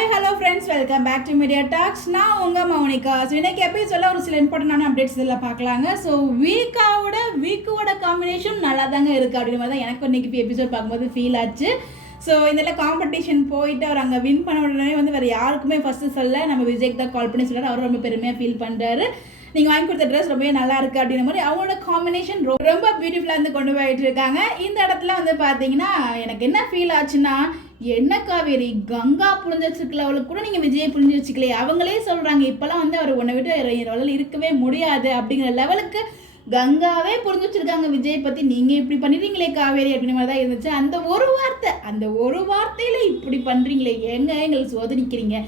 Hi hello friends, welcome back to Media Talks. நான் உங்கள் Mounika. So இன்றைக்கி எபிசோடில் ஒரு சில இம்பார்ட்டண்டான அப்டேட்ஸ் இதில் பார்க்கலாங்க. ஸோ வீக்கோட காம்பினேஷன் நல்லா தாங்க இருக்குது அப்படின்ற மாதிரி தான் எனக்கு இன்றைக்கி எபிசோட் பார்க்கும்போது ஃபீல் ஆச்சு. ஸோ இதெல்லாம் காம்படிஷன் போயிட்டு அவர் அங்கே வின் பண்ண உடனே வந்து வேறு யாருக்குமே ஃபஸ்ட்டு சொல்ல நம்ம விஜய்க்கு தான் கால் பண்ணி சொல்கிறார். அவர் ரொம்ப பெருமையாக ஃபீல் பண்ணுறாரு. நீங்கள் வாங்கி கொடுத்த ட்ரெஸ் ரொம்பவே நல்லா இருக்குது அப்படின்ற மாதிரி அவங்களோட காம்பினேஷன் ரொம்ப பியூட்டிஃபுல்லாக இருந்து கொண்டு போயிட்டு இருக்காங்க. இந்த இடத்துல வந்து பார்த்தீங்கன்னா எனக்கு என்ன ஃபீல் ஆச்சுன்னா, என்ன காவேரி கங்கா புரிஞ்சு வச்சுக்கல, அவளுக்கு கூட நீங்கள் விஜயை புரிஞ்சு வச்சுக்கலையே. அவங்களே சொல்கிறாங்க இப்போல்லாம் வந்து அவர் உன்னை விட்டு இருக்கவே முடியாது அப்படிங்கிற லெவலுக்கு கங்காவே புரிஞ்சு வச்சிருக்காங்க விஜய் பற்றி. நீங்கள் இப்படி பண்ணிடுறீங்களே காவேரி அப்படின்ற மாதிரி தான் இருந்துச்சு. அந்த ஒரு வார்த்தையில் இப்படி பண்ணுறீங்களே, எங்களை சோதனிக்கிறீங்க,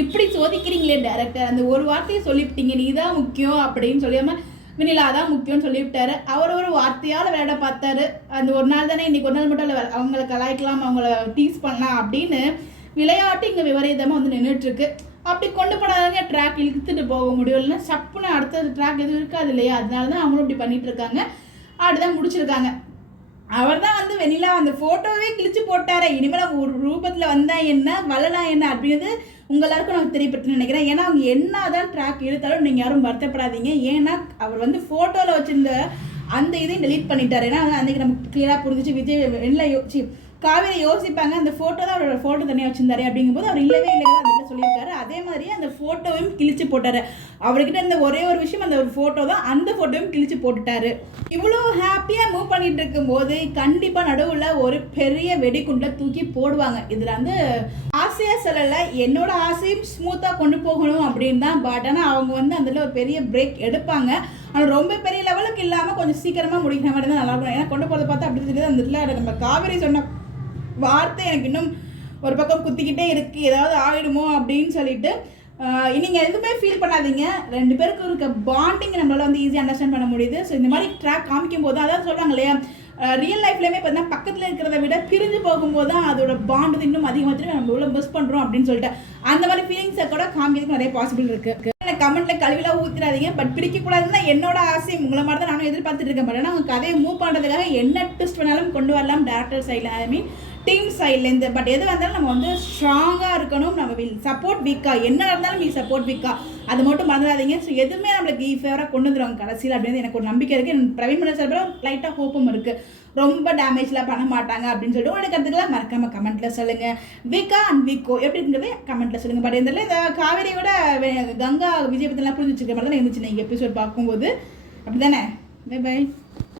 இப்படி சோதிக்கிறீங்களே டேரக்டர், அந்த ஒரு வார்த்தையை சொல்லிவிட்டீங்க, நீ தான் முக்கியம் அப்படின்னு சொல்லியாமல் வினிலா தான் முக்கியம்னு சொல்லிவிட்டாரு. அவர் ஒரு வார்த்தையால் விளையாட பார்த்தாரு. அந்த ஒரு நாள் தானே, இன்னைக்கு ஒரு நாள் மட்டும் இல்லை, அவங்கள கலாய்க்கலாம், அவங்கள டீஸ் பண்ணலாம் அப்படின்னு விளையாட்டு இங்கே விபரீதமாக வந்து நின்றுட்டுருக்கு. அப்படி கொண்டு போனாதாங்க ட்ராக் இழுத்துட்டு போக முடியும், இல்லைன்னா சப்புன்னு அடுத்த ட்ராக் எதுவும் இருக்காது இல்லையா. அதனால தான் அவங்களும் இப்படி பண்ணிட்டு இருக்காங்க. அப்படிதான் முடிச்சிருக்காங்க. அவர் தான் வந்து வெண்ணிலா அந்த ஃபோட்டோவே கிழிச்சு போட்டாரு. இனிமேல் ஒரு ரூபத்தில் வந்தால் என்ன வரலாம் என்ன அப்படிங்கிறது எல்லாருக்கும் நான் தெரியப்பட்டு நினைக்கிறேன். ஏன்னா அவங்க என்ன தான் ட்ராக் இழுத்தாலும் நீங்கள் யாரும் வருத்தப்படாதீங்க. ஏன்னா அவர் வந்து ஃபோட்டோவில் வச்சுருந்த அந்த இதையும் டெலீட் பண்ணிட்டார். ஏன்னா அன்றைக்கி நமக்கு கிளியராக புரிஞ்சிச்சு. விஜய் வெண்ணிலா காவேரி யோசிப்பாங்க, அந்த ஃபோட்டோ தான் அவரோட ஃபோட்டோ தனியாக வச்சுருந்தாரு அப்படிங்கும்போது அவர் இல்லவே இல்லைங்க அதில் சொல்லியிருக்காரு. அதே மாதிரியே அந்த ஃபோட்டோவையும் கிழிச்சு போட்டார். அவர்கிட்ட இருந்த ஒரே ஒரு விஷயம் அந்த ஒரு ஃபோட்டோ தான், அந்த ஃபோட்டோவையும் கிழிச்சு போட்டுட்டாரு. இவ்வளோ ஹாப்பியாக மூவ் பண்ணிட்டு இருக்கும்போது கண்டிப்பாக நடுவில் ஒரு பெரிய வெடிகுண்டை தூக்கி போடுவாங்க. இதில் வந்து ஆசையாக சொல்லலை, என்னோட ஆசையும் ஸ்மூத்தாக கொண்டு போகணும் அப்படின்னு தான். பட் ஆனால் அவங்க வந்து அதில் ஒரு பெரிய பிரேக் எடுப்பாங்க. ஆனால் ரொம்ப பெரிய லெவலுக்கு இல்லாமல் கொஞ்சம் சீக்கிரமாக முடிக்கிற மாதிரி தான் நல்லாயிருக்கும். ஏன்னா கொண்டு போகிறத பார்த்தா அப்படி தெரியுது. அந்த இடத்துல நம்ம காவேரி சொன்ன வார்த்தை எனக்கு இன்னும் ஒரு பக்கம் குத்திக்கிட்டே இருக்குது, ஏதாவது ஆகிடுமோ அப்படின்னு சொல்லிட்டு நீங்கள் எதுவுமே ஃபீல் பண்ணாதீங்க. ரெண்டு பேருக்கு இருக்க பாண்டிங் நம்மளால் வந்து ஈஸியாக அண்டர்ஸ்டாண்ட் பண்ண முடியுது. ஸோ இந்த மாதிரி ட்ராக் காமிக்கும் போது அதாவது சொல்லுவாங்க இல்லையா, ரியல் லைஃப்லேயுமே பார்த்தீங்கன்னா பக்கத்தில் இருக்கிறத விட பிரிஞ்சு போகும்போது தான் அதோட பாண்டு இன்னும் அதிகமாக நம்ம இவ்வளோ மிஸ் பண்ணுறோம் அப்படின்னு சொல்லிட்டு அந்த மாதிரி ஃபீலிங்ஸை கூட காமிக்கிறதுக்கு நிறைய பாசிபிள் இருக்குது. கமெண்ட்ல கழுவிலாம் ஊற்றிடாதீங்க. பட் பிடிக்கக்கூடாதுன்னா என்னோட ஆசை. உங்களை மாதிரி தான் நானும் எதிர்பார்த்துட்டு இருக்க மாட்டேன். அவங்க கதையை மூவ் பண்ணுறதுக்காக என்ன ட்விஸ்ட் வேணாலும் கொண்டு வரலாம் டேரக்டர் சைடில், ஐ மீன் டீம் சைட்லேருந்து. பட் எது வந்தாலும் நம்ம வந்து ஸ்ட்ராங்காக இருக்கணும். நம்ம வில் சப்போர்ட் வீக்கா, என்ன நடந்தாலும் நீ சப்போர்ட் வீக்கா, அது மட்டும் மறந்துடாதீங்க. ஸோ எதுவுமே நம்மளுக்கு ஃபேவராக கொண்டு வந்துடுவாங்க கடைசியில் அப்படின்னு எனக்கு ஒரு நம்பிக்கை இருக்குது. பிரவீன் மனோஜ் சார் லைட்டாக ஹோப்பும் இருக்குது, ரொம்ப டேமேஜ்லாம் பண்ண மாட்டாங்க அப்படின்னு சொல்லிட்டு உனக்கு கருத்துக்கெல்லாம் மறக்காமல் கமெண்ட்டில் சொல்லுங்கள். வீக்கா அண்ட் வீக்கோ எப்படி இருக்கிறதே கமெண்ட்டில் சொல்லுங்கள். பட் இந்த காவேரியோட கங்கா விஜய் பற்றிலாம் புரிஞ்சு வச்சுருக்க மாதிரி தான் இருந்துச்சு நீங்கள் எபிசோட் பார்க்கும்போது. அப்படி தானே? Bye by.